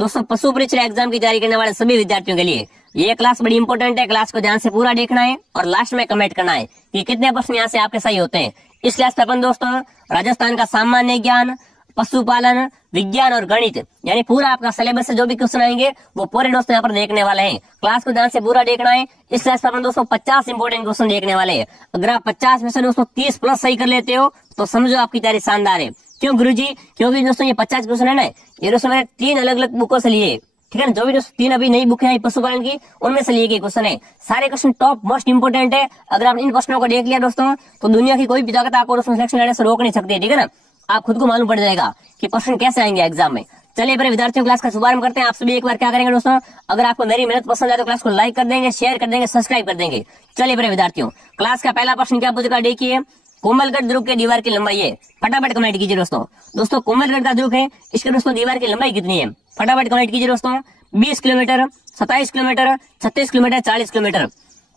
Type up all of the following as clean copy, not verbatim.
दोस्तों पशु परीक्षा एग्जाम की तैयारी करने वाले सभी विद्यार्थियों के लिए ये क्लास बड़ी इंपॉर्टेंट है। क्लास को ध्यान से पूरा देखना है और लास्ट में कमेंट करना है कि कितने प्रश्न यहाँ से आपके सही होते हैं। इस क्लास में अपन दोस्तों राजस्थान का सामान्य ज्ञान, पशुपालन, विज्ञान और गणित यानी पूरा आपका सिलेबस से जो भी क्वेश्चन आएंगे वो पूरे दोस्तों यहाँ पर देखने वाले हैं। क्लास को ध्यान से पूरा देखना है। इस क्लास में अपन दोस्तों 50 इंपोर्टेंट क्वेश्चन देखने वाले हैं। अगर आप 50 में से दोस्तों 30 प्लस सही कर लेते हो तो समझो आपकी तैयारी शानदार है। क्यों गुरुजी? क्योंकि दोस्तों ये 50 क्वेश्चन है ना, ये दोस्तों मैंने 3 अलग अलग बुकों से लिए, ठीक है ना। जो भी दोस्तों 3 अभी नई बुक है पशुपालन की, उनमें से लिए गए क्वेश्चन है। सारे क्वेश्चन टॉप मोस्ट इंपोर्टेंट है। अगर आप इन प्रश्नों को देख लिया दोस्तों तो दुनिया की कोई भी ताकत आपको दोस्तों सिलेक्शन लेने से रोक नहीं सकती है, ठीक है ना। आप खुद को मालूम पड़ जाएगा कि प्रश्न कैसे आएंगे एग्जाम में। चलिए मेरे विद्यार्थियों क्लास का शुभारंभ करते हैं। आप सभी एक बार क्या करेंगे दोस्तों, अगर आपको मेरी मेहनत पसंद आए तो क्लास को लाइक कर देंगे, शेयर कर देंगे, सब्सक्राइब कर देंगे। चलिए मेरे विद्यार्थियों क्लास का पहला प्रश्न क्या पूछेगा देखिए, कोमलगढ़ दुर्ग के दीवार की लंबाई है। फटाफट कमेंट कीजिए दोस्तों कोमलगढ़ का दुर्ग है, इसके दोस्तों दीवार की लंबाई कितनी है? फटाफट कमेंट कीजिए दोस्तों। 20 किलोमीटर, 27 किलोमीटर, 36 किलोमीटर, 40 किलोमीटर।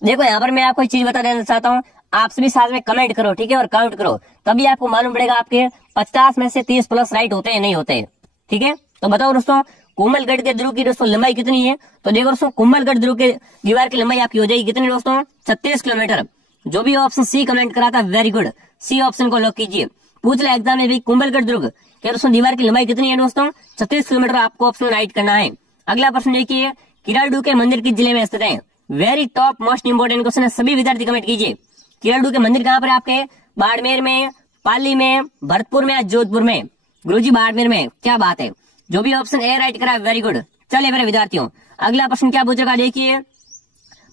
देखो यहाँ पर मैं आपको एक चीज बता देना चाहता हूँ, आप सभी साथ में कमेंट करो, ठीक है, और काउंट करो, तभी आपको मालूम पड़ेगा आपके 50 में से 30 प्लस राइट होते हैं नहीं होते, ठीक है। तो बताओ दोस्तों कोमलगढ़ के दुर्ग की दोस्तों लंबाई कितनी है? तो देखो दोस्तों कोमलगढ़ दुर्ग के दीवार की लंबाई आपकी हो जाएगी कितनी दोस्तों? 36 किलोमीटर। जो भी ऑप्शन सी कमेंट करा था वेरी गुड, सी ऑप्शन को लॉक कीजिए। पूछ लिया एग्जाम में भी कोमलगढ़ दुर्ग क्या दोस्तों दीवार की लंबाई कितनी है दोस्तों? 36 किलोमीटर। आपको ऑप्शन राइट करना है। अगला प्रश्न देखिए, किराडू के मंदिर किस जिले में स्थित है? Very top most important question है, सभी विद्यार्थी कमेंट कीजिए। किराडू के मंदिर कहाँ पर है आपके? बाड़मेर में, पाली में, भरतपुर में या जोधपुर में? गुरुजी बाड़मेर में। क्या बात है, जो भी ऑप्शन ए राइट करा वेरी गुड। चलिए मेरे विद्यार्थियों अगला प्रश्न क्या पूछेगा देखिए,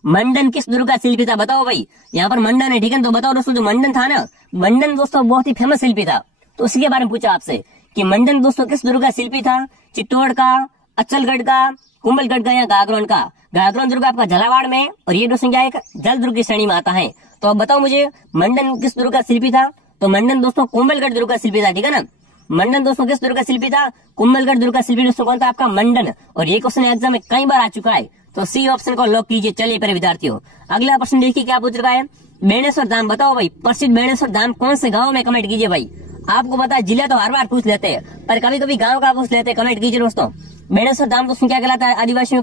मंडन किस दुर्ग का शिल्पी था? बताओ भाई, यहाँ पर मंडन है, ठीक है। तो बताओ दोस्तों जो मंडन था ना, मंडन दोस्तों बहुत ही फेमस शिल्पी था, तो उसी के बारे में पूछा आपसे कि मंडन दोस्तों किस दुर्ग का शिल्पी था? चित्तौड़ का, अचलगढ़ का, कुंभलगढ़ का या गागरोन का? गागरोन दुर्ग आपका झालावाड़ में, और ये दोस्तों क्या एक जल दुर्ग की श्रेणी में आता है। तो अब बताओ मुझे मंडन किस दुर्ग का शिल्पी था? तो मंडन दोस्तों कुंभलगढ़ दुर्ग का शिल्पी था, ठीक है ना। मंडन दोस्तों किस दुर्ग का शिल्पी था? कुंभलगढ़ दुर्ग का शिल्पी दोस्तों कौन था? आपका मंडन। और ये क्वेश्चन एग्जाम में कई बार आ चुका है, तो सी ऑप्शन को लॉक कीजिए। चलिए मेरे विद्यार्थियों अगला प्रश्न देखिए क्या पूछ रहा है, बेणेश्वर धाम। बताओ भाई प्रसिद्ध बेणेश्वर धाम कौन से गाँव में? कमेंट कीजिए भाई। आपको पता है जिले तो हर बार पूछ लेते हैं, पर कभी कभी गाँव का पूछ लेते हैं। कमेंट कीजिए दोस्तों। बेणेश्वर धाम दोस्तों क्या कहलाता है? आदिवासियों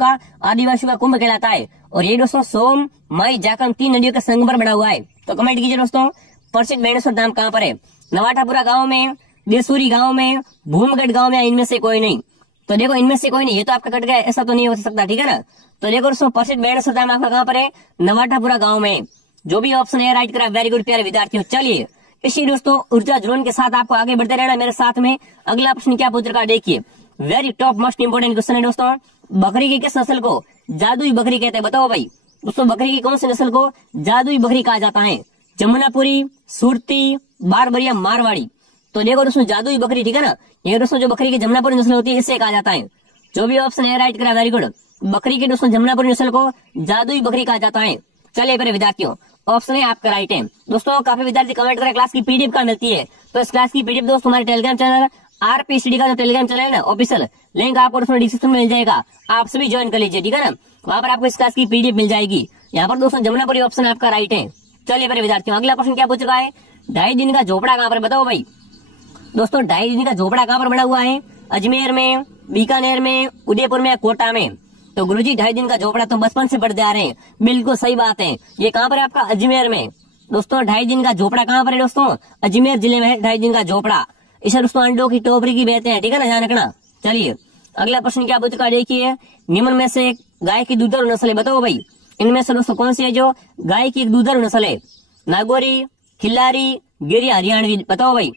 का कुंभ कहलाता है। और ये दोस्तों सोम, मई, जाखम 3 नदियों के संगम पर बना हुआ है। तो कमेंट कीजिए दोस्तों प्रसिद्ध बेणेश्वर धाम कहाँ पर है? नवाठापुरा गाँव में, देसूरी गाँव में, भूमगढ़ गाँव में, इनमें से कोई नहीं? तो देखो इनमें से कोई नहीं, ये तो आपका कट गया, ऐसा तो नहीं हो सकता, ठीक है ना। तो देखो दोस्तों प्रसिद्ध बेणेश्वर धाम आपका कहाँ पर है? नवाठापुरा गाँव में। जो भी ऑप्शन है राइट करा वेरी गुड प्यारे विद्यार्थियों। चलिए इसी दोस्तों ऊर्जा जुनून के साथ आपको आगे बढ़ते रहना मेरे साथ में। अगला प्रश्न क्या पूछ रखा देखिए, very top most important question है दोस्तों, बकरी की किस नस्ल को जादुई बकरी कहते हैं? बताओ भाई दोस्तों बकरी की कौन सी नस्ल को जादुई बकरी कहा जाता है? जमुनापुरी, सुरती, बारबरिया, मारवाड़ी? तो देखो दोस्तों जादुई बकरी, ठीक है ना, ये दोस्तों जो बकरी की जमुनापुरी नस्ल होती है इससे कहा जाता है। जो भी ऑप्शन है राइट करा वेरी गुड, बकरी की दोस्तों जमुनापुरी नस्ल को जादुई बकरी कहा जाता है। चलिए मेरे विद्यार्थियों ऑप्शन है आपका राइट है। दोस्तों काफी विद्यार्थी कमेंट करें क्लास की पीडीएफ कहाँ मिलती है? तो इस क्लास की पीडीएफ दोस्तों हमारे टेलीग्राम चैनल आरपीसीडी का जो टेलीग्राम चैनल है ना ऑफिशियल, लिंक आपको दोस्तों डिस्क्रिप्शन में मिल जाएगा, आप सभी ज्वाइन कर लीजिए, ठीक है ना। वहां पर आपको इस क्लास की पीडीएफ मिल जाएगी। यहाँ पर दोस्तों जमुनापुरी ऑप्शन आपका राइट है। चलिए मेरे विद्यार्थियों अगला प्रश्न क्या पूछ रहा है, 2.5 दिन का झोपड़ा कहाँ पर? बताओ भाई दोस्तों 2.5 दिन का झोपड़ा कहाँ पर बना हुआ है? अजमेर में, बीकानेर में, उदयपुर में, कोटा में? तो गुरुजी 2.5 दिन का झोपड़ा तो बचपन से पढ़ते आ रहे हैं, बिल्कुल सही बात है। ये कहाँ पर है आपका? अजमेर में। दोस्तों 2.5 दिन का झोपड़ा कहाँ पर है दोस्तों? अजमेर जिले में है 2.5 दिन का झोपड़ा। इसे दोस्तों अंडों की टोकरी की कहते हैं, ठीक है ना, ध्यान रखना। चलिए अगला प्रश्न क्या पूछ रहा देखिए, निम्न में से गाय की दुधारू नस्ल है? बताओ भाई इनमें से दोस्तों कौन सी है जो गाय की एक दुधारू नस्ल है? नागौरी, खिल्लारी, गिरी, हरियाणवी? बताओ भाई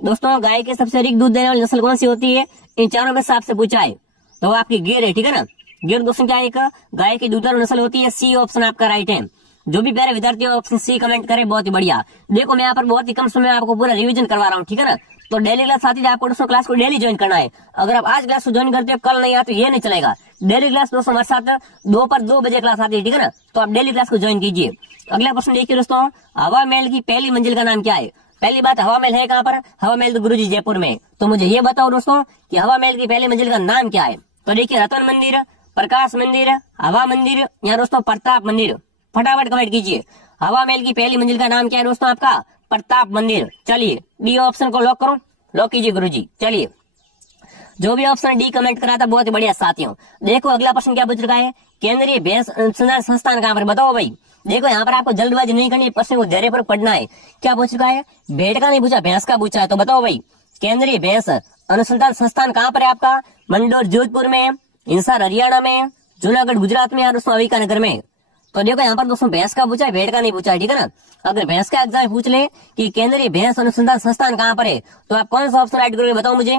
दोस्तों गाय के सबसे अधिक दूध देने वाली नस्ल कौन सी होती है? इन चारों में से आपसे पूछा है, तो आपकी गिर है, ठीक है ना। गिर दोस्तों क्या एक गाय की दुधारू नस्ल होती है। सी ऑप्शन आपका राइट है। जो भी प्यारे विद्यार्थी ऑप्शन सी कमेंट करे बहुत ही बढ़िया। देखो मैं यहाँ पर बहुत ही कम समय में आपको पूरा रिवीजन करवा रहा हूँ, ठीक है ना। तो डेली क्लास साथी आपको दोस्तों क्लास को डेली ज्वाइन करना है। अगर आप आज क्लास को ज्वाइन करते हो कल नहीं आते ये नहीं चलेगा। डेली क्लास दोस्तों हमारे साथ दोपहर 2 बजे क्लास आती है, ठीक है ना। तो आप डेली क्लास को ज्वाइन कीजिए। अगला प्रश्न देखिए दोस्तों, हवा महल की पहली मंजिल का नाम क्या है? पहली बात हवा महल है कहाँ पर? हवा महल तो गुरुजी जयपुर में। तो मुझे ये बताओ दोस्तों कि हवा महल की पहली मंजिल का नाम क्या है? तो देखिए रतन मंदिर, प्रकाश मंदिर, हवा मंदिर या दोस्तों प्रताप मंदिर? फटाफट कमेंट कीजिए। हवा महल की पहली मंजिल का नाम क्या है दोस्तों? आपका प्रताप मंदिर। चलिए डी ऑप्शन को लॉक करो, लॉक कीजिए गुरुजी। चलिए जो भी ऑप्शन डी कमेंट करा था बहुत ही बढ़िया साथियों। देखो अगला प्रश्न क्या पूछ रखा है, केंद्रीय भैंस अनुसंधान संस्थान कहाँ पर, बताओ भाई। देखो यहाँ पर आपको जल्दबाजी नहीं करनी, प्रश्न को धैर्य पर पढ़ना है। क्या पूछ रखा है, भेड़ का नहीं पूछा, भैंस का पूछा है। तो बताओ भाई, केंद्रीय भैंस अनुसंधान संस्थान कहाँ पर है आपका, मंडोर जोधपुर में, हिसार हरियाणा में, जूनागढ़ गुजरात में, या दोस्तों अविकानगर में। तो देखो यहाँ पर दोस्तों भैंस का पूछा है, भेड़ का नहीं पूछा है, ठीक है ना। अगर भैंस का एग्जाम पूछ ले कि केंद्रीय भैंस अनुसंधान संस्थान कहाँ पर है, तो आप कौन सा ऑप्शन राइट करोगे, बताओ मुझे।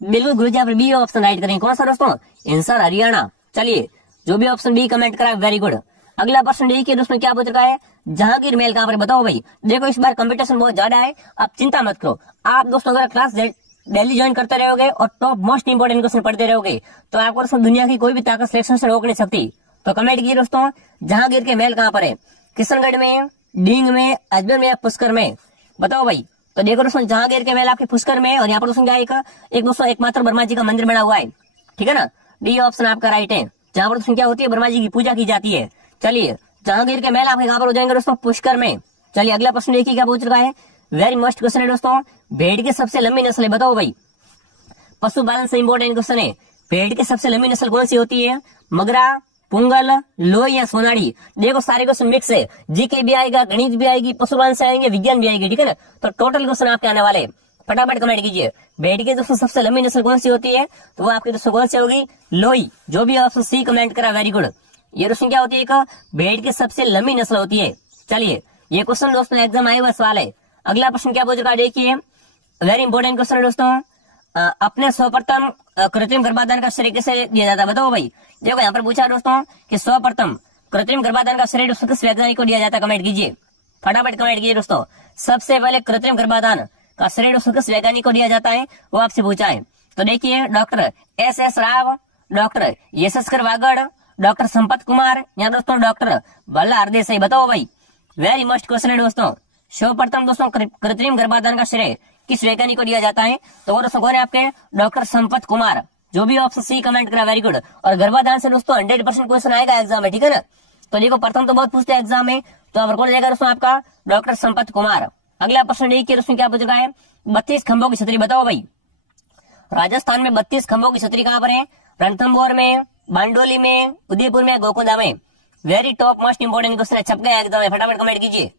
बिल्कुल गुरु जी यहाँ पर बी ऑप्शन राइट करेंगे। कौन सा दोस्तों, हिसार हरियाणा। चलिए जो भी ऑप्शन बी कमेंट करा वेरी गुड। अगला प्रश्न देखिए दोस्तों क्या पूछ रखा है, जहांगीर महल कहाँ पर, बताओ भाई। देखो इस बार कंपटीशन बहुत ज्यादा है, आप चिंता मत करो। आप दोस्तों अगर क्लास डेली ज्वाइन करते रहोगे और टॉप मोस्ट इंपोर्टेंट क्वेश्चन पढ़ते रहोगे तो आपको दोस्तों दुनिया की कोई भी ताकत सिलेक्शन से रोक नहीं सकती। तो कमेंट कीजिए दोस्तों, जहांगीर के महल कहाँ पर है, किशनगढ़ में, डींग में, अजमेर में या पुष्कर में, बताओ भाई। तो देखो दोस्तों जहांगीर के महल आपके पुष्कर में, और यहाँ पर दोस्तों क्या एक दोस्तों एकमात्र ब्रह्मा जी का मंदिर बना हुआ है, ठीक है ना। डी ऑप्शन आपका राइट है, जहाँ पर दोस्तों क्या होती है, ब्रह्मा जी की पूजा की जाती है। चलिए जहांगीर के महल आपके कहाँ पर हो जाएंगे दोस्तों, पुष्कर में। चलिए अगला प्रश्न देखिए क्या पूछ रहा है, वेरी मस्ट क्वेश्चन है दोस्तों, भेड़ की सबसे लंबी नस्ल है, बताओ भाई। पशुपालन से इंपोर्टेंट क्वेश्चन है, भेड़ की सबसे लंबी नस्ल कौन सी होती है, मगरा, पुंगल, लोई या सोनाड़ी। देखो सारे क्वेश्चन मिक्स है, जीके भी आएगा, गणित भी आएगी, पशुपालन से आएंगे, विज्ञान भी आएगी, ठीक है ना। तो टोटल क्वेश्चन आपके आने वाले, फटाफट कमेंट कीजिए। भेड़ की दोस्तों सबसे लंबी नस्ल कौन सी होती है, तो वो आपकी दोस्तों कौन सी होगी, लोई। जो भी ऑप्शन सी कमेंट करा वेरी गुड। ये दोस्तों क्या होती है, एक भेड़ की सबसे लंबी नस्ल होती है। चलिए ये क्वेश्चन दोस्तों एग्जाम आए हुआ सवाल है। अगला प्रश्न क्या पूछ रहा है, देखिए वेरी इंपॉर्टेंट क्वेश्चन है दोस्तों, अपने सर्वप्रथम कृत्रिम गर्भाधान का श्रेय किसे दिया जाता है, बताओ भाई। देखो यहाँ पर पूछा है दोस्तों कि सर्वप्रथम कृत्रिम गर्भाधान का श्रेय दोस्तों किस वैज्ञानिक को दिया जाता है, कमेंट कीजिए, फटाफट कमेंट कीजिए दोस्तों। सबसे पहले कृत्रिम गर्भाधान का श्रेय दोस्तों किस वैज्ञानिक को दिया जाता है, वो आपसे पूछा है। तो देखिए doctor S Rao, doctor Yashaskar Wagad, doctor Sampat Kumar, या दोस्तों डॉक्टर भल्ला हरदेसाई, बताओ भाई। वेरी मस्ट क्वेश्चन है दोस्तों, सर्वप्रथम दोस्तों कृत्रिम गर्भाधान का श्रेय किस वैज्ञानिक को दिया जाता है, तो वो दोस्तों कौन है आपके, डॉक्टर संपत कुमार। जो भी ऑप्शन सी कमेंट करा वेरी गुड। और गर्भाधान से दोस्तों 100% क्वेश्चन आएगा एग्जाम में, ठीक है ना। तो देखो प्रथम तो बहुत पूछते हैं एग्जाम में, तो अब कौन जाएगा दोस्तों आपका, डॉक्टर संपत कुमार। अगला प्रश्न देखिए दोस्तों क्या पूछ रहा है, 32 खंभों की छतरी, बताओ भाई। राजस्थान में 32 खंभों की छतरी कहाँ पर है, रणथंभौर में, बांडोली में, उदयपुर में, गोकुंदा में। Very top most important question है, छप गया एग्जाम में, फटाफट कमेंट कीजिए।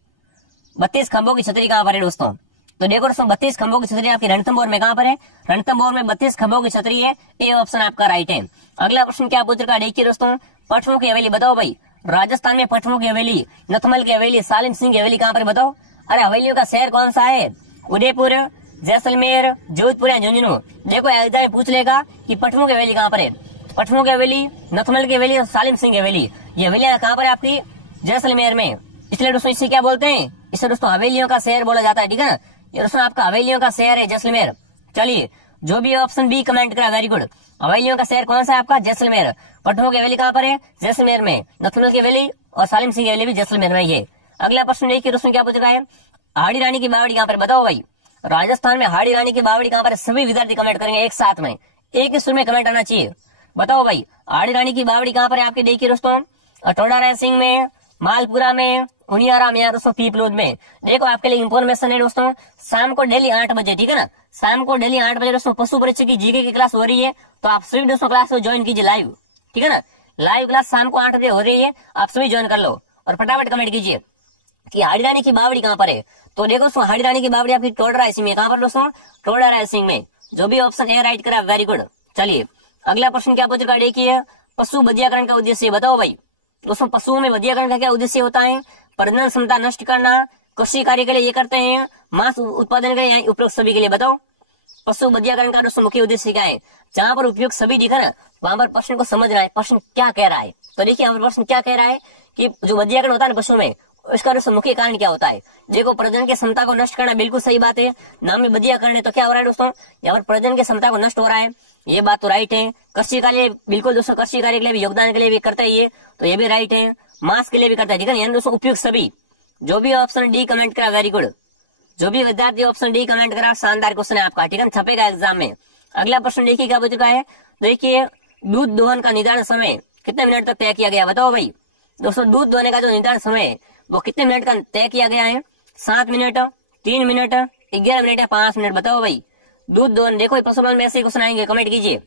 32 खंभों की छतरी कहाँ पर है दोस्तों, तो देखो दोस्तों 32 खंभों की छतरी आपकी रणथंभौर में कहाँ पर है, रणथंभौर में 32 खंभों की छतरी है, ये ऑप्शन आपका राइट है। अगला प्रश्न क्या पूछ रहा है, देखिए दोस्तों, पठमों की हवेली, बताओ भाई। राजस्थान में पठमों की हवेली, नथमल की हवेली, सालिम सिंह की हवेली कहाँ पर, बताओ। अरे हवेलियों का शहर कौन सा है, उदयपुर, जैसलमेर, जोधपुर या झुंझुनू। देखो एग्जाम पूछ लेगा कि पठमों की हवेली कहाँ पर है, पठमों की हवेली, नथमल की हवेली और सालिम सिंह की हवेली। ये हवेलियां कहाँ पर है आपकी, जैसलमेर में। इसलिए दोस्तों इसे क्या बोलते हैं, इसे दोस्तों हवेलियों का शहर बोला जाता है, ठीक है ना। ये दोस्तों आपका हवेलियों का शहर है जैसलमेर। चलिए जो भी ऑप्शन बी कमेंट करा वेरी गुड। हवेलियों का शहर कौन सा है आपका, जैसलमेर। पठमों की हवेली कहाँ पर है, जैसलमेर में। नथमल की हवेली और सालिम सिंह की हवेली भी जैसलमेर में है। अगला प्रश्न देखिए दोस्तों क्या पूछ रहा है, हाड़ी रानी की बावड़ी कहाँ पर, बताओ भाई। राजस्थान में हाड़ी रानी की बावड़ी कहाँ पर है, सभी विद्यार्थी कमेंट करेंगे एक साथ में, एक ही सुर में कमेंट आना चाहिए, बताओ भाई। हाड़ी रानी की बावड़ी कहाँ पर है आपके, देखिए दोस्तों, टोडा राय सिंह में, मालपुरा में, उनियारा में, या दोस्तों पीपलोद में। देखो आपके लिए इंफॉर्मेशन है दोस्तों, शाम को डेली 8 बजे, ठीक है ना, शाम को डेली 8 बजे दोस्तों पशु परीक्षा की जीके की क्लास हो रही है। तो आप सभी दोस्तों क्लास को ज्वाइन कीजिए लाइव, ठीक है ना। लाइव क्लास शाम को 8 बजे हो रही है, आप सभी ज्वाइन कर लो और फटाफट कमेंट कीजिए कि हाड़ी रानी की बावड़ी कहाँ पर है। तो देखो दोस्तों हाड़ी रानी की बावड़ी आपकी टोडा राय सिंह में, कहाँ पर दोस्तों, टोडा राय सिंह में। जो भी ऑप्शन ए राइट करा वेरी गुड। चलिए अगला प्रश्न क्या पूछ रहा है, देखिए पशु बधियाकरण का उद्देश्य बताओ भाई। दोस्तों पशुओं में बधियाकरण का क्या उद्देश्य होता है, प्रजनन क्षमता नष्ट करना, कृषि कार्य के लिए ये करते हैं, मांस उत्पादन के लिए, उपयोग सभी के लिए, बताओ। पशु बधियाकरण का दोस्तों मुख्य उद्देश्य क्या है, जहां पर उपयोग सभी दिखा ना वहां पर प्रश्न को समझना है, प्रश्न क्या कह रहा है। तो देखिए यहाँ पर प्रश्न क्या कह रहा है कि जो बधियाकरण होता है पशु में, इसका दोस्तों मुख्य कारण क्या होता है। देखो प्रजनन की क्षमता को नष्ट करना, बिल्कुल सही बात है, नाम में बधियाकरण है। तो क्या हो रहा है दोस्तों, यहाँ पर प्रजनन की क्षमता को नष्ट हो रहा है, ये बात तो राइट है। कृषि कार्य बिल्कुल दोस्तों, कृषि कार्य के लिए भी, योगदान के लिए भी करता है ये, तो ये भी राइट है। मांस के लिए भी करता है, ठीक है ना, दोस्तों उपयोग सभी। जो भी ऑप्शन डी कमेंट करा वेरी गुड। जो भी विद्यार्थी ऑप्शन डी कमेंट करा शानदार क्वेश्चन है आपका, ठीक है, छपेगा एग्जाम में। अगला प्रश्न देखिए क्या पूछ रहा है, देखिए दूध दोहन का निर्धारण समय कितने मिनट तक तय किया गया, बताओ भाई। दोस्तों दूध दोहने का जो निर्धारण समय है वो कितने मिनट का तय किया गया है, 7 मिनट, 3 मिनट, 11 मिनट या 5 मिनट, बताओ भाई। दूध दोहन, देखो ये पशुपालन में ऐसे क्वेश्चन आएंगे, कमेंट कीजिए।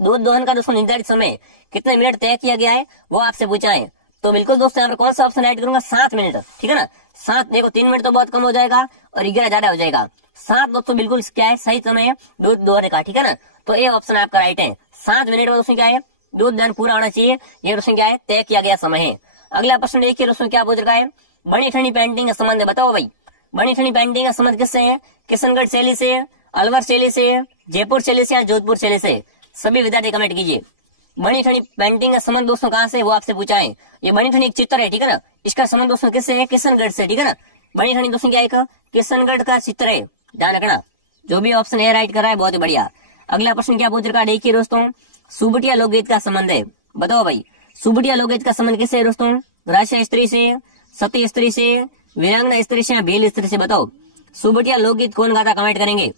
दूध दोहन का दोस्तों निर्धारित समय कितने मिनट तय किया गया है वो आपसे पूछा है। तो बिल्कुल दोस्तों यहाँ पर कौन सा ऑप्शन ऐड करूंगा, 7 मिनट, ठीक है ना। 7, देखो 3 मिनट तो बहुत कम हो जाएगा और 11 ज्यादा हो जाएगा। 7 दोस्तों बिल्कुल क्या है, सही समय है दूध दोहने का, ठीक है ना। तो ये ऑप्शन आपका राइट है। 7 मिनट में दोस्तों क्या है, दूध दहन पूरा होना चाहिए, ये दोस्तों क्या है, तय किया गया समय है। अगला प्रश्न देखिए दोस्तों क्या पूछ रखा है, बनी ठनी पेंटिंग का संबंध है, बताओ भाई बनी ठनी पेंटिंग का संबंध किससे है, किशनगढ़ शैली से, अलवर शैली से, जयपुर शैली से या जोधपुर शैली से। सभी विद्यार्थी कमेंट कीजिए। बनी ठनी पेंटिंग का संबंध दोस्तों कहाँ से, वो आपसे पूछा है। ये बनी ठनी एक चित्र है, ठीक है ना, इसका संबंध दोस्तों किससे है, किशनगढ़ से, ठीक है ना। बनी ठनी दोस्तों क्या है, किशनगढ़ का चित्र है, ध्यान रखना। जो भी ऑप्शन ए राइट कर रहा है बहुत ही बढ़िया। अगला प्रश्न क्या पूछ रखा है, देखिए दोस्तों, सुबटिया लोकगीत का संबंध है, बताओ भाई सुबटिया लोकगीत का संबंध किससे है दोस्तों, राजा स्त्री से, सती स्त्री से, वीरांगना स्त्री से या भील स्त्री से, बताओ सुबटिया लोकगीत कौन गाता, कमेंट करेंगे।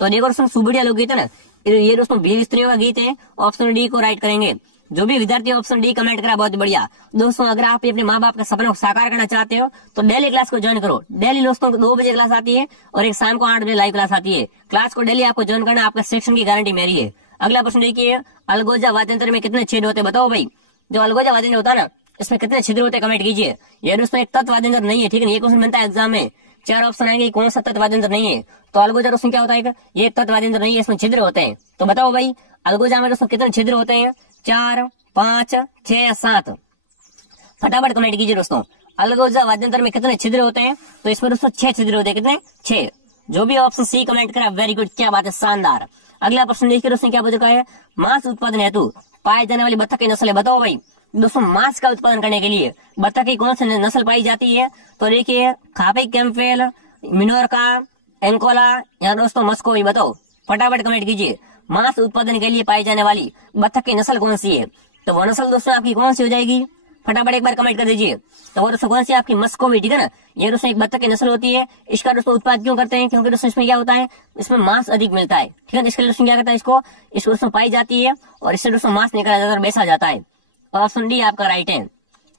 तो देखो दोस्तों सुबटिया लोकगीत है ना, ये दोस्तों भील स्त्रियों का गीत है, ऑप्शन डी को राइट करेंगे। जो भी विद्यार्थी ऑप्शन डी कमेंट करा बहुत बढ़िया। दोस्तों अगर आप अपने माँ बाप का सपना को साकार करना चाहते हो तो डेली क्लास को ज्वाइन करो। डेली दोस्तों 2 बजे क्लास आती है और एक शाम को 8 बजे लाइव क्लास आती है। क्लास को डेली आपको ज्वाइन करना, आपका सेक्शन की गारंटी मेरी है। अगला प्रश्न देखिए, अलगोजा वाद्यंत्र में कितने छेद होते हैं, बताओ भाई। जो अलगोजा वाद्यंत्र होता है ना, इसमें कितने छिद्र होते हैं, कमेंट कीजिए। ये दोस्तों एक तत्व वाद्यंत्र नहीं है, ठीक है। ये क्वेश्चन बनता है एग्जाम में, 4 ऑप्शन आएंगे, कौन सा तत्व वाद्यंत्र नहीं है। तो अलगोजा दोस्तों क्या होता है, ये तत्व वाद्यंत्र नहीं है, इसमें छिद्र होते हैं। तो बताओ भाई अलगोजा में दोस्तों कितने छिद्र होते हैं, 4, 5, 6 या 7, फटाफट कमेंट कीजिए दोस्तों। अलगोजा वाद्यंत्र में कितने छिद्र होते हैं, तो इसमें दोस्तों 6 छिद्र होते हैं, कितने, 6। जो भी ऑप्शन सी कमेंट करा वेरी गुड, क्या बात है, शानदार। अगला प्रश्न देखिए दोस्तों क्या पूछ रखा है, मांस उत्पादन हेतु पाए जाने वाली बत्तख की नस्ल है, बताओ भाई। दोस्तों मांस का उत्पादन करने के लिए बत्तख की कौन सी नस्ल पाई जाती है, तो देखिए खापी कैम्पवेल, मिनोरका, एंकोला या दोस्तों मस्कोवी, बताओ फटाफट कमेंट कीजिए। मांस उत्पादन के लिए पाई जाने वाली बत्तख की नस्ल कौन सी है, तो वो नस्ल दोस्तों आपकी कौन सी हो जाएगी, फटाफट एक बार कमेंट कर दीजिए। तो वो दोस्तों कौन सी आपकी मस्कोवी, ठीक है ना। ये दोस्तों एक बत्तख की नस्ल होती है। इसका दोस्तों उत्पाद क्यों करते हैं, क्योंकि दोस्तों इसमें क्या होता है, इसमें मांस अधिक मिलता है, ठीक है। इसके लिए दोस्तों क्या करता है, इसको दोस्तों पाई जाती है और इससे दोस्तों मांस निकाला जाता है और बेचा जाता है। ऑप्शन डी आपका राइट है।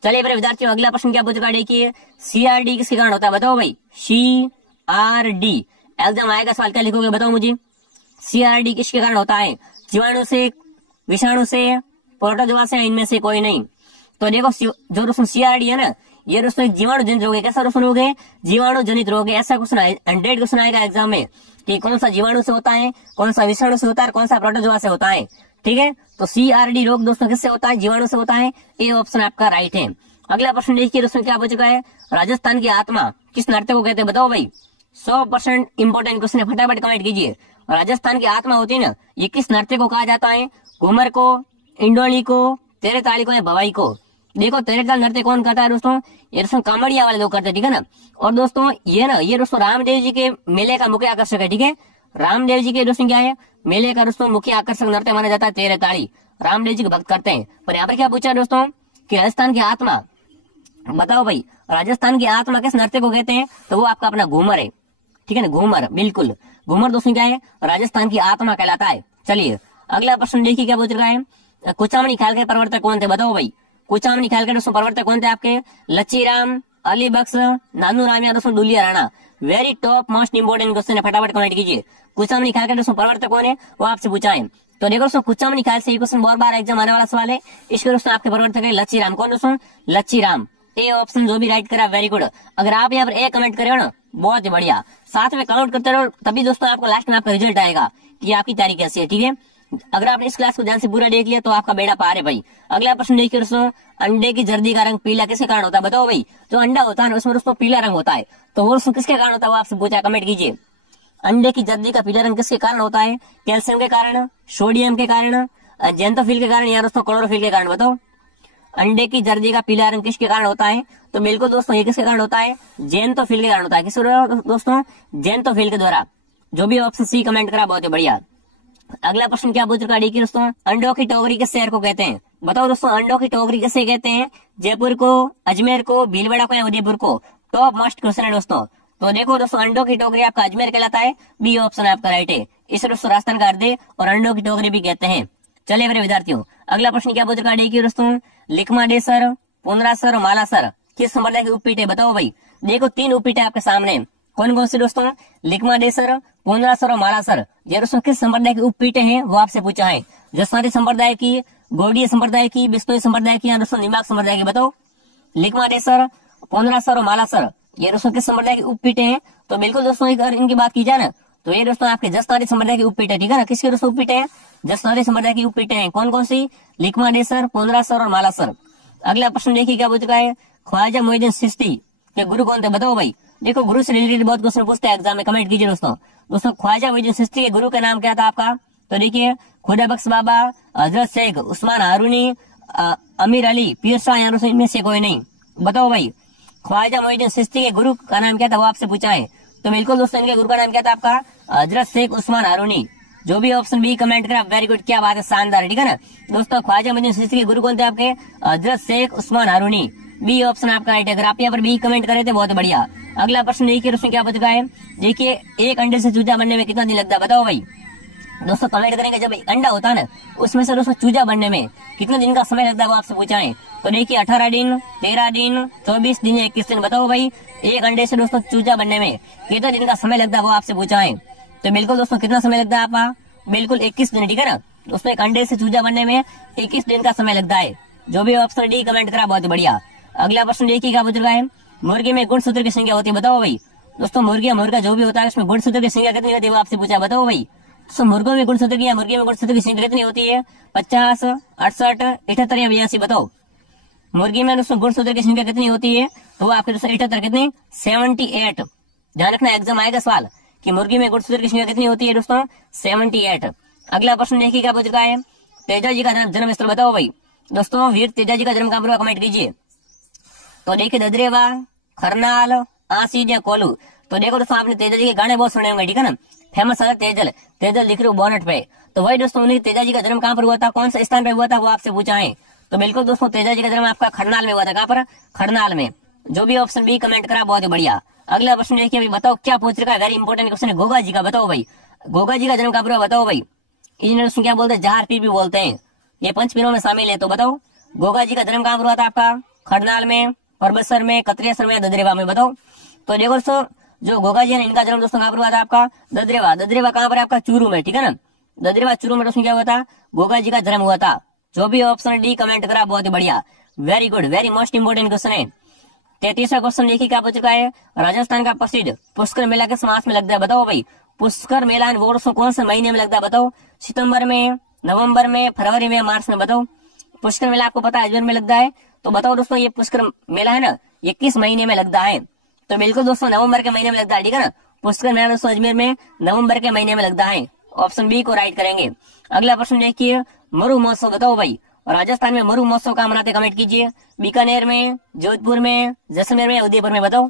चलिए मेरे विद्यार्थियों अगला प्रश्न क्या पूछ रखा है, देखिए CRD किसके कारण होता है, बताओ भाई। CRD एग्जाम आएगा, सवाल क्या लिखोगे बताओ मुझे। CRD किसके कारण होता है, जीवाणु से, विषाणु से, प्रोटोजोआ से, इनमें से कोई नहीं। तो देखो जो दोस्तों CRD है ना, ये दोस्तों एक जीवाणु जनित रोग है। कैसा दोस्तों रोग है, जीवाणु जनित रोग है। ऐसा क्वेश्चन 100 क्वेश्चन आएगा एग्जाम में कि कौन सा जीवाणु से होता है, कौन सा विषाणु से होता है, कौन सा प्रोटोजोआ से होता है, ठीक है। तो CRD रोग दोस्तों किससे होता है, जीवाणु से होता है। ये ऑप्शन आपका राइट है। अगला प्रश्न देखिए दोस्तों क्या पूछ रखा है, राजस्थान की आत्मा किस नृत्य को कहते हैं, बताओ भाई। 100% इंपोर्टेंट क्वेश्चन है, फटाफट कमेंट कीजिए। राजस्थान की आत्मा होती है ना, ये किस नृत्य को कहा जाता है, घूमर को, इंडोली को, तेरे ताली को या भवाई को। देखो तेरे ताल नृत्य कौन करता है दोस्तों, ये दोस्तों कांवड़िया वाले लोग करते हैं, ठीक है ना। और दोस्तों ये दोस्तों रामदेव जी के मेले का मुख्य आकर्षक है, ठीक है। रामदेव जी के दोस्तों क्या है, मेले का दोस्तों मुख्य आकर्षक नृत्य माना जाता है तेरे ताली। रामदेव जी के भक्त करते हैं। पर यहाँ पर क्या पूछा दोस्तों कि राजस्थान की आत्मा, बताओ भाई राजस्थान की आत्मा किस नृत्य को कहते हैं, तो वो आपका अपना घूमर है, ठीक है ना, घूमर, बिल्कुल घूमर दोस्तों क्या है, राजस्थान की आत्मा कहलाता है। चलिए अगला प्रश्न देखिए क्या पूछ रहा है, कुचामणी ख्याल के प्रवर्तक कौन थे, बताओ भाई। कुचामणी ख्याल के दोस्तों प्रवर्तक कौन थे आपके, लच्छीराम, अली बख्श, नानू राम या दोस्तों Duliya Rana. Very top most important question है, फटाफट कमेंट कीजिए। कुचामणी ख्याल के दोस्तों प्रवर्तक कौन है, वो आपसे पूछा है। तो देखो दोस्तों कुचामणी ख्याल से ये क्वेश्चन बहुत बार एग्जाम आने वाला सवाल है। इसके दोस्तों आपके प्रवर्तक है लच्छीराम। कौन दोस्तों, लच्छीराम। ए ऑप्शन जो भी राइट करा वेरी गुड। अगर आप यहाँ पर ए कमेंट करे हो ना, बहुत ही बढ़िया। साथ में काउंट करते रहो, तभी दोस्तों आपको लास्ट में आपका रिजल्ट आएगा कि आपकी तैयारी कैसी है, ठीक है। अगर आपने इस क्लास को ध्यान से पूरा देख लिया तो आपका बेड़ा पार है भाई। अगला प्रश्न देखिए दोस्तों, अंडे की जर्दी का रंग पीला किसके कारण होता है, बताओ भाई। जो अंडा होता है ना उसमें दोस्तों पीला रंग होता है, तो वो किसके कारण होता है, वो आपसे पूछा, कमेंट कीजिए। अंडे की जर्दी का पीला रंग किसके कारण होता है, कैल्शियम के कारण, सोडियम के कारण, जेंथोफिल के कारण या दोस्तों क्लोरोफिल के कारण, बताओ। अंडे की जर्दी का पीला रंग किसके कारण होता है, तो बिल्कुल दोस्तों ये किसके कारण होता है, जेंथोफिल के कारण होता है। किसके द्वारा दोस्तों, जेंथोफिल के द्वारा। जो भी ऑप्शन सी कमेंट करा बहुत ही बढ़िया। अगला प्रश्न क्या पूछ रखा है दोस्तों, अंडों की टोकरी किस शहर को कहते हैं, बताओ दोस्तों। अंडों की टोकरी किसे कहते हैं, जयपुर को, अजमेर को, भीलवाड़ा को या उदयपुर को। टॉप मोस्ट क्वेश्चन है दोस्तों। तो देखो दोस्तों अंडों की टोकरी आपका अजमेर कहलाता है, बी ऑप्शन आपका राइट है। इसे दोस्तों राजस्थान का हृदय और अंडों की टोकरी भी कहते हैं। चलिए मेरे विद्यार्थियों अगला प्रश्न क्या पूछ रखा है दोस्तों, लिकमाडेसर, पुनरासर, मालासर किस संप्रदाय की उपपीठ है, बताओ भाई। देखो 3 उपपीठ है आपके सामने, कौन कौन से दोस्तों, लिकमाडेसर, पुंडरासर और मालासर ये दोस्तों किस संप्रदाय की उपपीठे हैं वो आपसे पूछा है। जसवादी संप्रदाय की, गौड़ीय संप्रदाय की, बिश्नोई संप्रदाय की या दोस्तों निम्बार्क संप्रदाय की बताओ। लिकमादेसर, पुंडरासर और मालासर ये दोस्तों किस संप्रदाय की उपपीठे हैं? तो बिल्कुल दोस्तों अगर इनकी बात की जाए ना तो ये दोस्तों आपके जसनारी संप्रदाय की उपपीठ है, ठीक है ना। किसके दोस्तों उपपीठ है? जसनारी संप्रदाय की उपपीठ है। कौन कौन सी? लिकमादेसर, पुंडरासर और मालासर। अगला प्रश्न देखिए क्या पूछ रहा है, ख्वाजा मोइनुद्दीन चिश्ती के गुरु कौन थे बताओ भाई। देखो गुरु से रिलेटेड बहुत क्वेश्चन पूछते हैं एग्जाम में, कमेंट कीजिए दोस्तों। दोस्तों ख्वाजा मोइनुद्दीन चिश्ती के गुरु का नाम क्या था आपका? तो देखिए खुदा बख्श बाबा, हजरत शेख उस्मान हारूनी, अमीर अली, पीर शाह या दोस्तों इनमें से कोई नहीं। बताओ भाई ख्वाजा मोइनुद्दीन चिश्ती के गुरु का नाम क्या था वो आपसे पूछा है। तो बिल्कुल दोस्तों इनके गुरु का नाम क्या था आपका? हजरत शेख उस्मान हारूनी। जो भी ऑप्शन बी कमेंट करा वेरी गुड, क्या बात है, शानदार, ठीक है ना। दोस्तों ख्वाजा मोइनुद्दीन चिश्ती के गुरु कौन थे आपके? हजरत शेख उस्मान हारूनी। बी ऑप्शन आपका राइट है। अगर आप यहाँ पर बी कमेंट करे थे बहुत बढ़िया। अगला प्रश्न देखिए उसमें क्या पूछ रहा है, देखिए एक अंडे से चूजा बनने में कितना दिन लगता है बताओ भाई। दोस्तों कमेंट करेंगे जब अंडा होता है ना उसमें से दोस्तों चूजा बनने में कितने दिन का समय लगता है वो आपसे पूछा है। तो देखिए 18 दिन, 13 दिन, 24 दिन या 21 दिन। बताओ भाई एक अंडे से दोस्तों चूजा बनने में कितने दिन का समय लगता है वो आपसे पूछा है। तो बिल्कुल दोस्तों कितना समय लगता है आपका? बिल्कुल 21 दिन, ठीक है ना। दोस्तों एक अंडे से चूजा बनने में 21 दिन का समय लगता है। जो भी ऑप्शन डी कमेंट करा बहुत बढ़िया। अगला प्रश्न देखिए क्या पूछ रहा है, मुर्गे में गुणसूत्र की संख्या होती है बताओ भाई। दोस्तों मुर्गा जो भी होता है उसमें गुणसूत्र की संख्या कितनी होती है वो आपसे पूछा बताओ भाई। तो मुर्गों में गुणसूत्र की या मुर्गी में गुणसूत्र की संख्या कितनी होती है? 50, 68, 78 या 82 बताओ। मुर्गी में दोस्तों गुणसूत्र की संख्या कितनी होती है? तो वो आपके दोस्तों 78 कितनी? 78। ध्यान रखना एग्जाम आएगा सवाल कि मुर्गी में गुणसूत्र की संख्या कितनी होती है दोस्तों? 78। अगला प्रश्न देखिए क्या पूछ रहा है, तेजा जी का जन्म स्थल बताओ भाई। दोस्तों वीर तेजा जी का जन्म कहाँ पर हुआ कमेंट कीजिए। तो देखिए ददरेवा, खरनाल, आसीज या कोलू। तो देखो दोस्तों आपने तेजा जी के गाने बहुत सुने होंगे, ठीक है ना। फेमस है तेजल, तेजल लिख रहे हो बोनट पे। तो वही दोस्तों उन्हीं तेजा जी का जन्म कहाँ पर हुआ था, कौन सा स्थान पे हुआ था वो आपसे पूछा है। तो बिल्कुल दोस्तों तेजा जी का जन्म आपका खरनाल में हुआ था। कहाँ पर? खरनाल में। जो भी ऑप्शन बी कमेंट करा बहुत ही बढ़िया। अगला प्रश्न देखिए अभी बताओ क्या पूछ रखा है, वेरी इंपॉर्टेंट क्वेश्चन है गोगा जी का। बताओ भाई गोगा जी का जन्म कहाँ पर हुआ बताओ भाई। इंजीनियर क्या बोलते हैं, जहार पीर भी बोलते हैं, ये पंचपीरों में शामिल है। तो बताओ गोगा जी का जन्म कहाँ पर हुआ था आपका? खरनाल में, परबतसर में, कतरेसर में या ददरेवा में बताओ। तो देखो दोस्तों जो गोगा जी है इनका जन्म दोस्तों कहाँ पर हुआ था आपका? ददरेवा। ददरेवा कहाँ पर आपका? चूरू में, ठीक है ना। ददरेवा चूरू में दोस्तों क्या हुआ था? गोगा जी का जन्म हुआ था। जो भी ऑप्शन डी कमेंट करा बहुत ही बढ़िया, very good, very most important question है। 33वां क्वेश्चन देखिए क्या पूछ रहा है, राजस्थान का प्रसिद्ध पुष्कर मेला किस मास में लगता है बताओ भाई। पुष्कर मेला वो दोस्तों कौन से महीने में लगता है बताओ। सितंबर में, नवंबर में, फरवरी में, मार्च में बताओ। पुष्कर मेला आपको पता है अजमेर में लगता है। तो बताओ दोस्तों ये पुष्कर मेला है ना ये किस महीने में लगता है। तो बिल्कुल दोस्तों नवंबर के महीने में लगता है, ठीक है ना। पुष्कर मेला दोस्तों अजमेर में नवंबर के महीने में लगता है। ऑप्शन बी को राइट करेंगे। अगला प्रश्न देखिए मरु महोत्सव बताओ भाई। राजस्थान में मरु महोत्सव कहाँ मनाते कमेंट कीजिए। बीकानेर में, जोधपुर में, जैसलमेर में, उदयपुर में बताओ।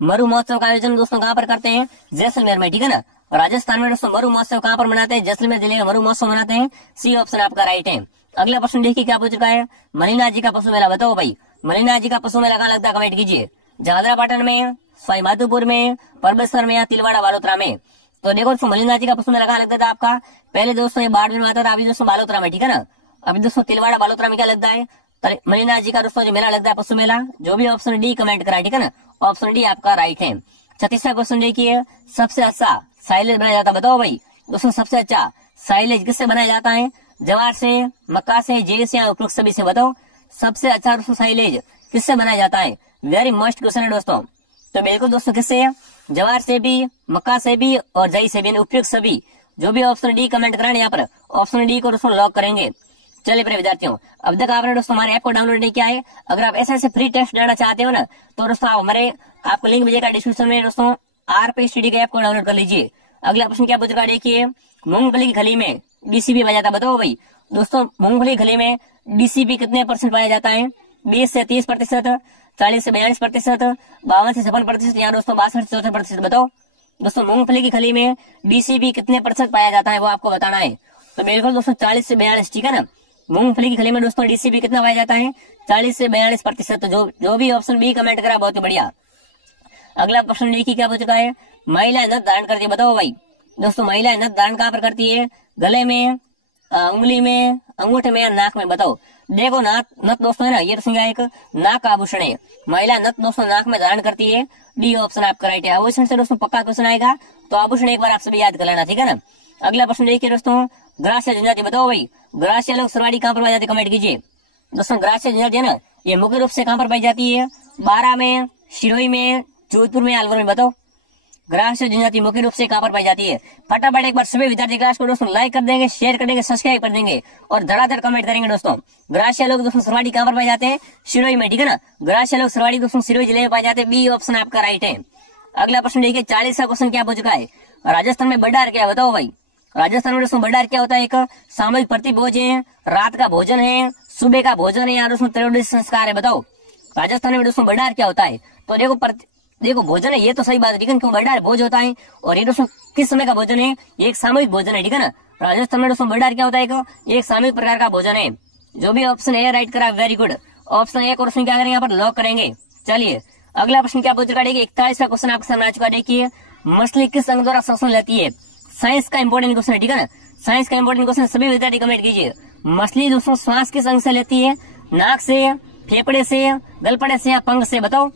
मरु महोत्सव का आयोजन दोस्तों कहाँ पर करते हैं? जैसलमेर में, ठीक है ना। राजस्थान में दोस्तों मरु महोत्सव कहाँ पर मनाते हैं? जैसलमेर जिले में मरु महोत्सव मनाते हैं। सी ऑप्शन आपका राइट है। अगला प्रश्न देखिए क्या पूछ रखा है, मणिनाथ जी का पशु मेला बताओ भाई। मणिनाथ जी का पशु मेला कहाँ लगता है कमेंट कीजिए। झालरापाटन में, सवाई माधोपुर में, परबतसर में या तिलवाड़ा बालोतरा में। तो देखो दोस्तों मणिनाथ जी का पशु मेला कहाँ लगता था आपका? पहले दोस्तों ये बाड़मेर में आता था, अभी दोस्तों बालोतरा में, ठीक है ना। अभी दोस्तों तिलवाड़ा बालोतरा में क्या लगता है? मणिनाथ जी का दोस्तों जो मेला लगता है पशु मेला। जो भी ऑप्शन डी कमेंट करा, ठीक है ना। ऑप्शन डी आपका राइट है। 36वां क्वेश्चन देखिए, सबसे अच्छा साइलेज बनाया जाता है बताओ भाई। दोस्तों सबसे अच्छा साइलेज किससे बनाया जाता है? जवार से, मक्का से, जे से या उपरोक्त सभी से बताओ। सबसे अच्छा दोस्तों साइलेज किससे बनाया जाता है? वेरी मस्ट क्वेश्चन है दोस्तों। तो बिल्कुल दोस्तों किससे? जवार से भी, मक्का से भी और जई से भी, उपयुक्त सभी। जो भी ऑप्शन डी कमेंट कराने यहाँ पर ऑप्शन डी को दोस्तों लॉक करेंगे। चलिए प्रिय विद्यार्थियों, अब तक आपने दोस्तों हमारे ऐप को डाउनलोड नहीं किया है, अगर आप ऐसे फ्री टेस्ट लेना चाहते हो ना तो दोस्तों आप हमारे आपको लिंक मिलेगा डिस्क्रिप्शन में दोस्तों, RP स्टडी के ऐप को डाउनलोड कर लीजिए। अगला प्रश्न क्या पूछ रहा है देखिए, मूंगफली की खली में DCP पाया जाता है बताओ भाई। दोस्तों मूंगफली की खली में DCP कितने % पाया जाता है? 20 से 30%, 40 से 42%, 52 से 56% या दोस्तों 62 से 64% बताओ। दोस्तों मूंगफली की खली में DCP कितने % पाया जाता है वो आपको बताना है। तो बिल्कुल दोस्तों 40 से 42, ठीक है ना। मूंगफली की खली में दोस्तों DCP कितना पाया जाता है? 40 से 42%। तो जो भी ऑप्शन बी कमेंट करा बहुत ही बढ़िया। अगला प्रश्न देखिए क्या पूछ रहा है, महिलाएं नथ धारण करती है बताओ भाई। दोस्तों महिलाएं नथ धारण कहाँ पर करती है? गले में, उंगली में, अंगूठे में या नाक में, बताओ। देखो नथ दोस्तों है ना, ये तो एक नाक का आभूषण है। महिला नथ दोस्तों नाक में धारण करती है। डी ऑप्शन आपका राइट है। आभूषण से दोस्तों पक्का क्वेश्चन आएगा, तो आभूषण एक बार आप सभी याद कर लेना, ठीक है ना। अगला प्रश्न देखिए दोस्तों, ग्रास्य जनजाति, बताओ भाई ग्रास्य लोग सरवाड़ी कहाँ पर पाई जाती है, कमेंट कीजिए। दोस्तों ग्रास्य जनजाति है ना, ये मुख्य रूप से कहाँ पर पाई जाती है, बारां में, सिरोही में, जोधपुर में, अलवर में, बताओ। ग्रास्य जनजाति मुख्य रूप से कहाँ पर पाई जाती है। फटाफट एक बार सभी विद्यार्थी क्लास को दोस्तों लाइक कर देंगे, शेयर कर देंगे, सब्सक्राइब कर देंगे और धड़ाधड़ कमेंट करेंगे दोस्तों। ग्रास्य लोग दोस्तों सरवाड़ी कहाँ पर पाए जाते हैं, सिरोही में, ठीक है ना। ग्रास्य लोग सरवाड़ी दोस्तों सिरोही जिले में पाए जाते हैं। बी ऑप्शन आपका राइट है। अगला प्रश्न देखिए, 40वां क्वेश्चन क्या पूछ चुका है, राजस्थान में बड्डार क्या है, बताओ भाई। राजस्थान में दोस्तों बड्डार क्या होता है, एक सामूहिक प्रतिभोज है, रात का भोजन है, सुबह का भोजन है या दोस्तों त्रयोदशी संस्कार है, बताओ। राजस्थान में दोस्तों बड्डार क्या होता है, तो देखो भोजन है, ये तो सही बात है, ठीक है, क्यों बड्डार भोज होता है और ये दोस्तों किस समय का भोजन है, ये एक सामूहिक भोजन है, ठीक है ना। राजस्थान में दोस्तों बड्डार क्या होता है, एक सामूहिक प्रकार का भोजन है। जो भी ऑप्शन ए राइट करा, very good. Option A question क्या करेंगे, यहाँ पर लॉक करेंगे। चलिए अगला प्रश्न क्या पूछ रहा है, 41वां क्वेश्चन आपके सामने आ चुका है। देखिए, मछली किस अंग द्वारा श्वसन लेती है, साइंस का इंपॉर्टेंट क्वेश्चन है, ठीक है ना। साइंस का इंपॉर्टेंट क्वेश्चन, सभी विद्यार्थी कमेंट कीजिए। मछली दोस्तों श्वास किस अंग से लेती है, नाक से, फेफड़े से, गलपड़े से या पंख से, बताओ।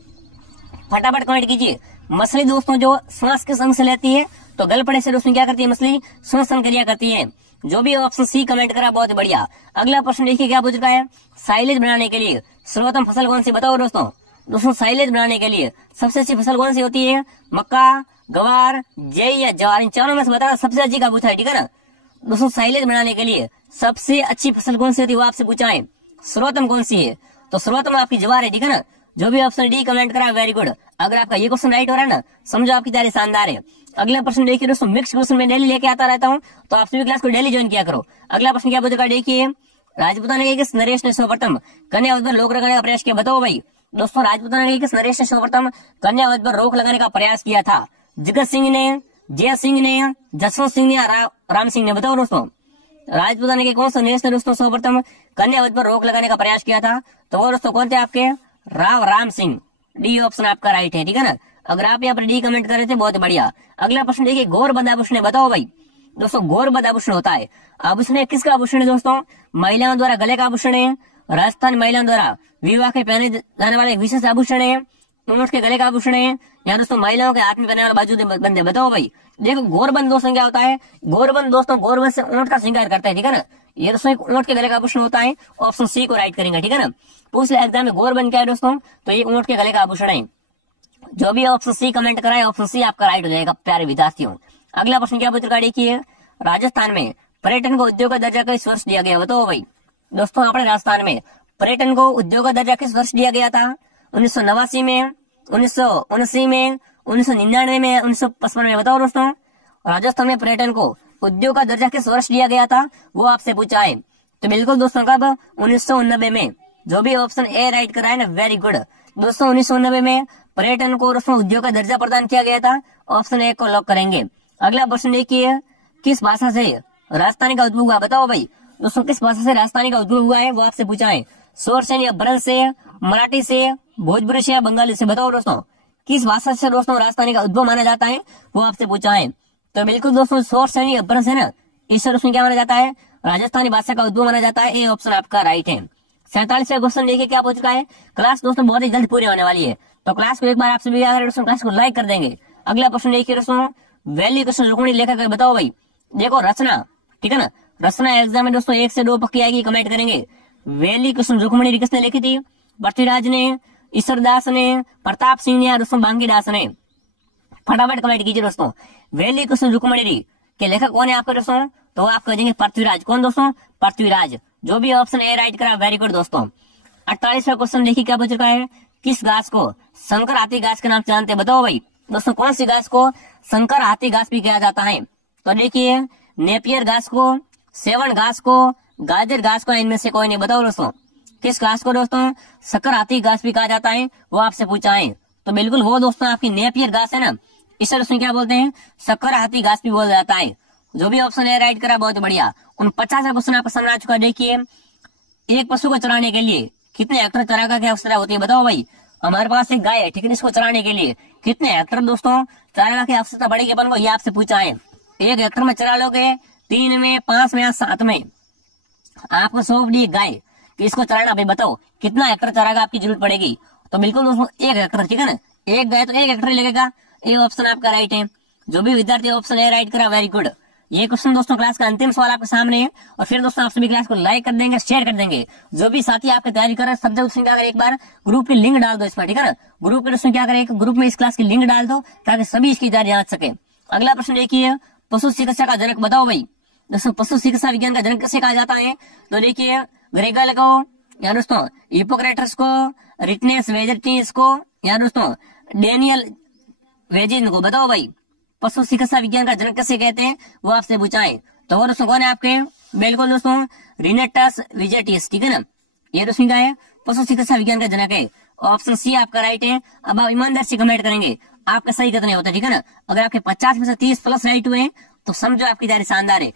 फटाफट कमेंट कीजिए। मछली दोस्तों जो श्वास किस अंग से लेती है, तो गलपड़े से दोस्तों क्या करती है, मछली श्वसन क्रिया करती है। जो भी ऑप्शन सी कमेंट करा, बहुत बढ़िया। अगला प्रश्न देखिए क्या पूछ रहा है, साइलेज बनाने के लिए सर्वोत्तम फसल कौन सी, बताओ दोस्तों। दोस्तों साइलेज बनाने के लिए सबसे अच्छी फसल कौन सी होती है, मक्का, गवार, जई या ज्वार, इन चारों में से बताना सबसे अच्छी का पूछा है, ठीक है ना। दोस्तों साइलेज बनाने के लिए सबसे अच्छी फसल कौन सी होती है, वो आपसे पूछा है। सर्वोत्तम कौन सी है, तो सर्वोत्तम आपकी ज्वार है, ठीक है ना। जो भी ऑप्शन डी कमेंट करा, वेरी गुड। अगर आपका ये क्वेश्चन राइट हो रहा है ना, समझो आपकी तैयारी शानदार है। अगला प्रश्न देखिए दोस्तों, मिक्स क्वेश्चन में डेली लेके आता रहता हूँ, तो आप सभी क्लास को डेली ज्वाइन किया करो। अगला प्रश्न क्या पूछेगा, देखिए, राजपूताना के किस नरेश ने सर्वप्रथम कन्यावध पर रोक लगाने का प्रयास किया, बताओ भाई। दोस्तों राजपूताना के किस नरेश ने सर्वप्रथम कन्यावध पर रोक लगाने का प्रयास किया था, जगत सिंह ने, जय सिंह ने, जसवंत सिंह ने या राम सिंह ने, बताओ दोस्तों। राजपूताना के कौन सा नरेश ने दोस्तों सर्वप्रथम कन्यावध पर रोक लगाने का प्रयास किया था, तो वो दोस्तों कौन थे आपके, राम सिंह। डी ऑप्शन आपका राइट है, ठीक है ना। अगर आप यहाँ पर डी कमेंट कर रहे थे, बहुत बढ़िया। अगला प्रश्न देखिए, गौरबंद आभूषण है, बताओ भाई। दोस्तों गौरबंद आभूषण होता है, आभूषण किसका आभूषण है दोस्तों, महिलाओं द्वारा गले का आभूषण है। राजस्थान महिलाओं द्वारा विवाह के पहने जाने वाले एक विशेष आभूषण है, ऊंट के गले का आभूषण है, या दोस्तों महिलाओं के हाथ में पहने वाले बाजू बंदे, बताओ भाई। देखो गौरबंद दोस्तों क्या होता है, गौरबंद दोस्तों गौरबंद से ऊंट का श्रृंगार करता है, ठीक है ना। ये दोस्तों एक ऊंट के गले का आभूषण होता है। ऑप्शन सी को राइट करेंगे, ठीक है ना। पूछ ले एग्जाम में गौरबंद क्या है दोस्तों, तो ये ऊंट के गले का आभूषण है। जो भी ऑप्शन सी कमेंट कराए, ऑप्शन सी आपका राइट हो जाएगा प्यारे विद्यार्थियों। अगला प्रश्न क्या पूछ रहा है, देखिए, राजस्थान में पर्यटन को उद्योग का दर्जा किस वर्ष दिया गया, बताओ भाई। दोस्तों अपने राजस्थान में पर्यटन को उद्योग का दर्जा किस वर्ष दिया गया था, 1989 में, 1979 में, 1999 में, 1955 में, बताओ दोस्तों। राजस्थान में पर्यटन को उद्योग का दर्जा किस वर्ष दिया गया था, वो आपसे पूछा है। तो बिल्कुल दोस्तों कब, 1989 में। जो भी ऑप्शन ए राइट कराए ना, वेरी गुड। दोस्तों 1989 में पर्यटन को दोस्तों उद्योग का दर्जा प्रदान किया गया था। ऑप्शन ए को लॉक करेंगे। अगला प्रश्न देखिए, किस भाषा से राजस्थानी का उद्भव हुआ, बताओ भाई। दोस्तों किस भाषा से राजस्थानी का उद्भव हुआ है, वो आपसे पूछा है। सोर से या ब्रज से, मराठी से, भोजपुरी से या बंगाली से, बताओ दोस्तों। किस भाषा से दोस्तों राजस्थानी का उद्भव माना जाता है, वो आपसे पूछा है। तो बिल्कुल दोस्तों सोर से या ब्रज है ना, इस दोस्तों क्या माना जाता है, राजस्थानी भाषा का उद्भव माना जाता है। ए ऑप्शन आपका राइट है। 47वां क्वेश्चन देखिए क्या पूछ रहा है। क्लास दोस्तों बहुत ही जल्द पूरी होने वाली है, तो क्लास को एक बार आप सभी दोस्तों क्लास को लाइक कर देंगे। अगला प्रश्न देखिए दोस्तों, वैल्यू क्वेश्चन रुक्मिणी लेखक, बताओ भाई। देखो रचना, ठीक है ना, रचना एग्जाम में दोस्तों 1 से 2 पक्की आएगी, कमेंट करेंगे। वैली कृष्ण रुक्मिणी किसने लिखी थी, पृथ्वीराज ने, ईश्वरदास ने, प्रताप सिंह ने या दोस्तों बांकीदास ने। फटाफट कमेंट कीजिए दोस्तों। वैली कृष्ण रुक्मिणी के लेखक कौन है आपके दोस्तों, तो आप कह देंगे पृथ्वीराज। कौन दोस्तों, पृथ्वीराज। जो भी ऑप्शन ए राइट करा, वेरी गुड दोस्तों। 48वां क्वेश्चन देखिए क्या पूछ रहा है, किस घास को शंकर हाथी घास के नाम से जानते हैं, बताओ भाई। दोस्तों कौन सी घास को शंकर हाथी घास भी कहा जाता है, तो देखिए नेपियर घास को, सेवन घास को, गाजर घास को, इनमें से कोई नहीं, बताओ दोस्तों। किस घास को दोस्तों शक्कर हाथी घास भी कहा जाता है, वो आपसे पूछा है। तो बिल्कुल वो दोस्तों आपकी नेपियर घास है ना, इसे दोस्तों क्या बोलते हैं, शक्कर हाथी घास भी बोला जाता है। जो भी ऑप्शन है राइट करा, बहुत बढ़िया। 49वां क्वेश्चन आपका सामने आ चुका है। देखिए, एक पशु को चराने के लिए कितने हेक्टर चारा की आवश्यकता होती है, बताओ भाई। हमारे पास एक गाय है, ठीक है, इसको चराने के लिए कितने हेक्टर दोस्तों चारा की आवश्यकता पड़ेगी अपन को, ये आपसे पूछा है। 1 हेक्टर में चरा लोगे, 3 में, 5 में या 7 में। आपको सौंप दी गाय कि इसको चराना, भाई बताओ कितना हेक्टर चारा आपकी जरूरत पड़ेगी। तो बिल्कुल दोस्तों 1 हेक्टर, ठीक है ना, एक गाय तो 1 हेक्टर ही लगेगा। ये ऑप्शन आपका राइट है। जो भी विद्यार्थी ऑप्शन ए राइट करा, वेरी गुड। ये क्वेश्चन दोस्तों क्लास का अंतिम सवाल आपके सामने है। और फिर दोस्तों आप सभी क्लास को लाइक कर देंगे, शेयर कर देंगे। जो भी साथी आपकी तैयारी कर रहे हैं सब जगह उसमें क्या करें, एक बार ग्रुप की लिंक डाल दो इसमें, ठीक है ना। ग्रुप के उसमें क्या करें, ग्रुप में इस क्लास की लिंक डाल दो ताकि सभी इसकी तैयारी जांच सके। अगला प्रश्न देखिए, पशु चिकित्सा का जनक बताओ भाई। दोस्तों पशु चिकित्सा विज्ञान का जनक किसे कहा जाता है, तो देखिए ग्रेगल को, या दोस्तों हिप्पोक्रेटस को, रिटनेस वेजेटिस को, या दोस्तों डेनियल वेजिन को। बताओ भाई पशु चिकित्सा विज्ञान का जनक किसे कहते हैं, वो आपसे पूछाएं। तो वो दोस्तों कौन है आपके, बिल्कुल दोस्तों रिनेटस वेजेटिस, ठीक है ना। ये दोस्तों क्या है, पशु चिकित्सा विज्ञान का जनक है। ऑप्शन सी आपका राइट है। अब आप ईमानदार से कमेंट करेंगे आपका सही कितने होता है, ठीक है ना। अगर आपके 50 में से 30 प्लस राइट हुए तो समझो आपकी तैयारी शानदार है।